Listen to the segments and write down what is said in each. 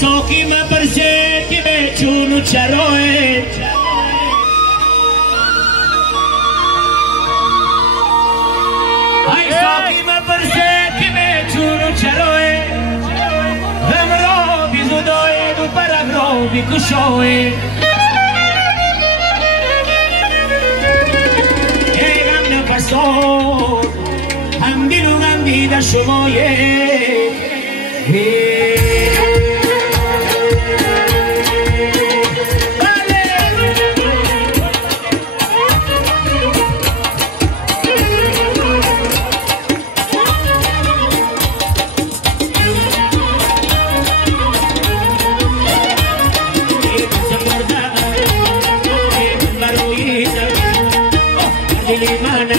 Soki ma perse ki me chunu charoe Ai soki ma perse ki me chunu charoe Ramro bizudoe du paragro bikushoe Egam na paso Hamdilu gambida shumoye Mana,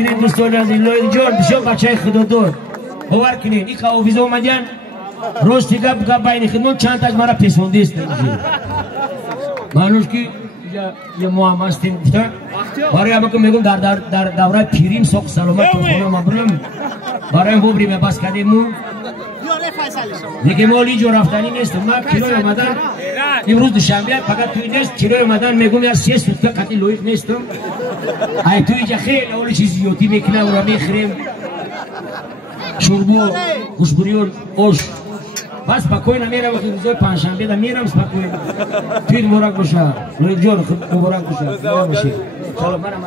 کنین دوستان عزیز لوید جان بسیار بچه خدادار باور کنین این حافظ اومدن روز دیگه بین خدمت چند تاش مرا پسونده است مانوش که یه معامله استیم گفتن برای همه که میگم در دوره پیریم ساق سلامت تو خانه ما برم برای هم بریم بس کردیم دیگه مالی جو رفتنی نیست ما کیلوی اومدن امروز دوشنبه فقط توی نیست کیلوی اومدن میگم یا 3 سوت قطعی لویق نیستم ای توی جا خیلی اول چیز زیادی میکنه و را میخریم شوربو خوشبوریون اوش بس پاکوی نمیرم وقتی روزای پنجشنبه دا میرم پاکوی توی مبارک باشه لویق جان مبارک باشه سلام منم